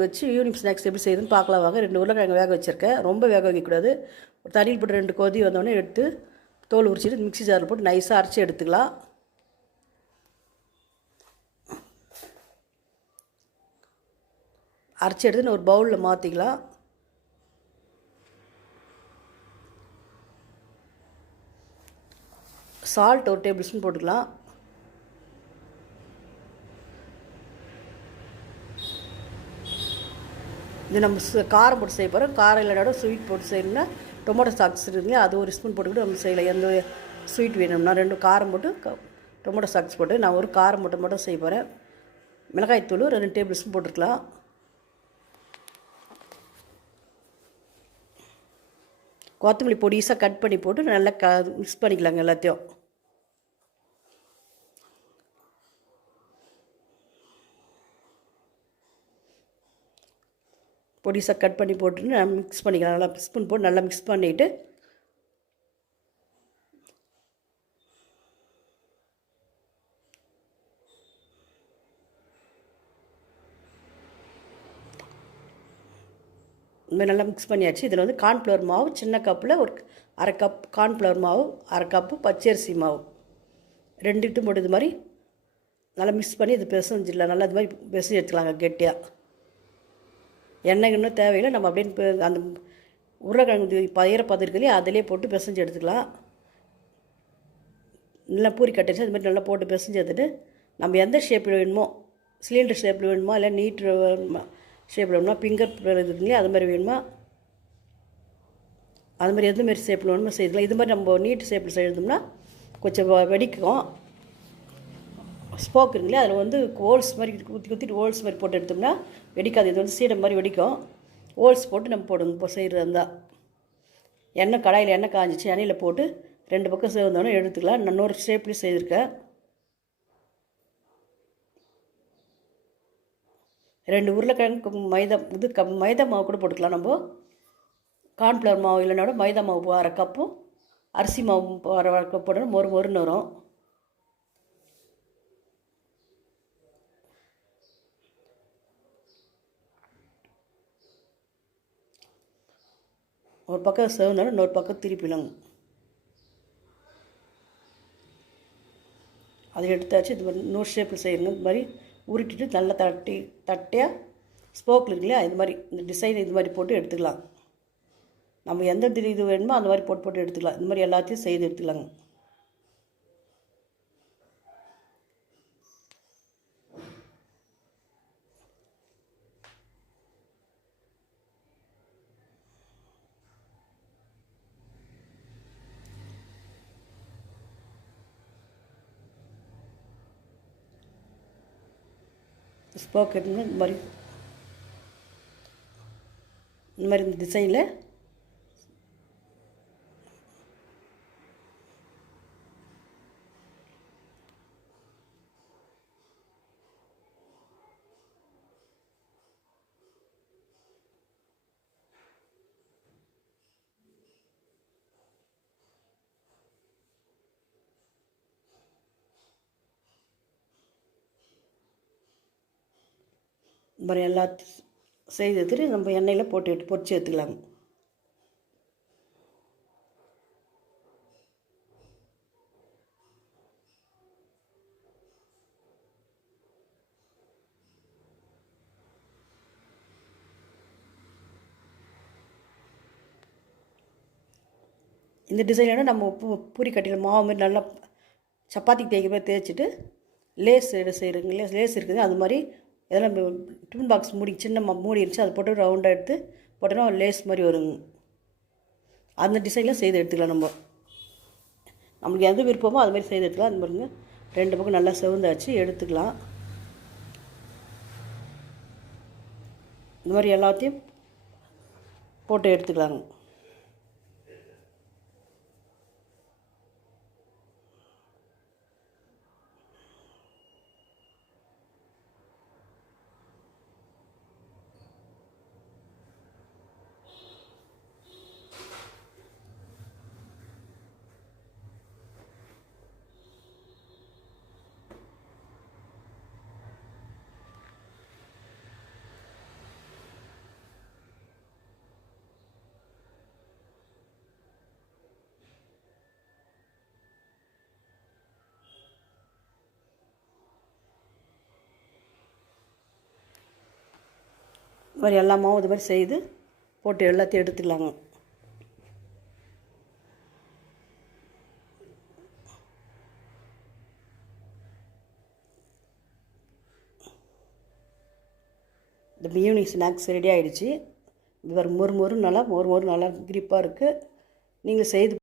உருளைக்கிழங்கு வச்சு evening snacks எப்படி செய்யுதுன்னு பார்க்கலாம் வாங்க. ரெண்டு உருளைக்கிழங்கு வேக வச்சுருக்கேன். ரொம்ப வேக வைக்கக்கூடாது. ஒரு தண்ணியில் போட்டு ரெண்டு கொதி வந்தோடனே எடுத்து தோல் உரிச்சிட்டு மிக்சி ஜாரில் போட்டு நைஸாக அரைச்சி எடுத்துக்கலாம். அரைச்சி எடுத்து ஒரு பவுலில் மாற்றிக்கலாம் சால்ட் ஒரு டேபிள் ஸ்பூன் போட்டுக்கலாம். இது நம்ம சு- காரம் போட்டு செய்ய போகிறோம் காரம் இல்லைனா ஸ்வீட் போட்டு செய்யணும்னா டொமேட்டோ சாக்ஸ் இருக்குங்க அது ஒரு ஸ்பூன் போட்டுக்கிட்டு நம்ம செய்யலாம். எந்த ஸ்வீட் வேணும்னா ரெண்டு காரம் போட்டு டொமேட்டோ சாக்ஸ் போட்டு நான் ஒரு காரம் மட்டும் மட்டும் செய்ய போகிறேன் மிளகாய் தூள் ரெண்டு டேபிள் ஸ்பூன் போட்டுருக்கலாம் கொத்தமல்லி பொடிசாக கட் பண்ணி போட்டு நல்லா க மிக்ஸ் பண்ணிக்கலாங்க எல்லாத்தையும். பொடிசாக கட் பண்ணி போட்டுட்டு நல்லா மிக்ஸ் பண்ணிக்கலாம். நல்லா ஸ்பூன் போட்டு நல்லா மிக்ஸ் பண்ணிவிட்டு இந்த மாதிரி நல்லா மிக்ஸ் பண்ணியாச்சு. இதில் வந்து கார்ன்ஃப்ளவர் மாவு சின்ன கப்பில் ஒரு அரை கப் கார்ன்ஃப்ளவர் மாவு அரை கப்பு பச்சரிசி மாவு. ரெண்டு இட்டு போட்டு இது மாதிரி நல்லா மிக்ஸ் பண்ணி இது பிசைஞ்சிடலாம். நல்லா இது மாதிரி பிசைஞ்சு எடுத்துக்கலாங்க கெட்டியாக எண்ணெய் இன்னும் தேவையில்லை. நம்ம அப்படியே அந்த உருளைக்கிழங்கு பயிர பதிர்களையும் அதிலே போட்டு பிசைஞ்சு எடுத்துக்கலாம். நல்லா பூரி கட்டிச்சு அது மாதிரி நல்லா போட்டு பிசைஞ்சு எடுத்துட்டு நம்ம எந்த ஷேப்பில் வேணுமோ சிலிண்டர் ஷேப்பில் வேணுமா இல்லை நீட் ஷேப்பில் வேணுமா ஃபிங்கர் இது இல்லையா அது மாதிரி வேணுமா? அது மாதிரி எந்த மாதிரி ஷேப்பில் வேணுமோ செய்யலாம் இது மாதிரி நம்ம நீட் ஷேப்பில் செய்யணும்னா கொஞ்சம் வெடிக்கும். ஸ்போக் இருக்குல்லையா அதில் வந்து ஹோல்ஸ் மாதிரி குத்தி குத்திட்டு ஹோல்ஸ் மாதிரி போட்டு எடுத்தோம்னா வெடிக்காது. இது வந்து சீடம் மாதிரி வெடிக்கும். ஹோல்ஸ் போட்டு நம்ம போடுங்க இப்போ செய்கிறது இருந்தால் எண்ணெய் கடாயில் எண்ணெய் காஞ்சிச்சு எண்ணெயில் போட்டு ரெண்டு பக்கம் சேர்ந்தோன்னே எடுத்துக்கலாம். நான் இன்னொரு ஷேப்லேயும் செய்திருக்கேன். ரெண்டு உருளைக்கிழங்கு மைதா இது க மைதா மாவு கூட போட்டுக்கலாம் நம்ம. கார்ன்ஃப்ளவர் மாவு இல்லைனா கூட மைதா மாவு அரை கப்பும் அரிசி மாவு அரை அரை கப் போடணும். மொறு மொறுன்னு வரும். ஒரு பக்கம் செவந்தாலும் இன்னொரு பக்கம் திருப்பிடலாங்க அதை எடுத்தாச்சு இது மாதிரி நூறு ஷேப்பில் செய்யணும் இது மாதிரி உருட்டிட்டு நல்லா தட்டி தட்டியாக ஸ்போக்கில் இருக்கு இல்லையா இது மாதிரி இந்த டிசைன் இது மாதிரி போட்டு எடுத்துக்கலாம். நம்ம எந்த இது இது வேணுமோ அந்த மாதிரி போட்டு போட்டு எடுத்துக்கலாம். இந்த மாதிரி எல்லாத்தையும் செய்து எடுத்துக்கலாங்க. ஸ்போக் இந்த மாதிரி. இந்த மாதிரி இந்த டிசைனில் இந்த மாதிரி எல்லாத்தையும் செய்து எடுத்துட்டு நம்ம எண்ணெயில் போட்டு எடுத்து பொறிச்சு எடுத்துக்கலாங்க. இந்த டிசைனோட நம்ம பூ பூரி கட்டியில் மாவு மாதிரி நல்லா சப்பாத்திக்கு தேய்க்கிற மாதிரி தேய்ச்சிட்டு லேஸ் எடு செய்கிறோங்க லேஸ் லேஸ் இருக்குது. அது மாதிரி இதெல்லாம் டிஃபன் பாக்ஸ் மூடி சின்ன ம- மூடி இருந்துச்சு அதை போட்டு ரவுண்டாக எடுத்து போட்டோன்னா லேஸ் மாதிரி வருங்க அந்த டிசைனில் செய்து எடுத்துக்கலாம் நம்ம. நம்மளுக்கு எந்த விருப்பமோ அது மாதிரி செய்து எடுத்துக்கலாம். அது மாதிரிங்க ரெண்டு பக்கம் நல்லா செவந்தாச்சு எடுத்துக்கலாம். இந்த மாதிரி எல்லாத்தையும் போட்டு எடுத்துக்கலாங்க. இது மாதிரி எல்லா மாவும் இது மாதிரி செய்து போட்டு எல்லாத்தையும் எடுத்துக்கலாங்க. இந்த ஈவினிங் ஸ்நாக்ஸ் ரெடி ஆகிடுச்சு இது மொறு மொறு நல்லா மொறு மொறு நல்லா கிரிப்பாக இருக்குது நீங்கள் செய்து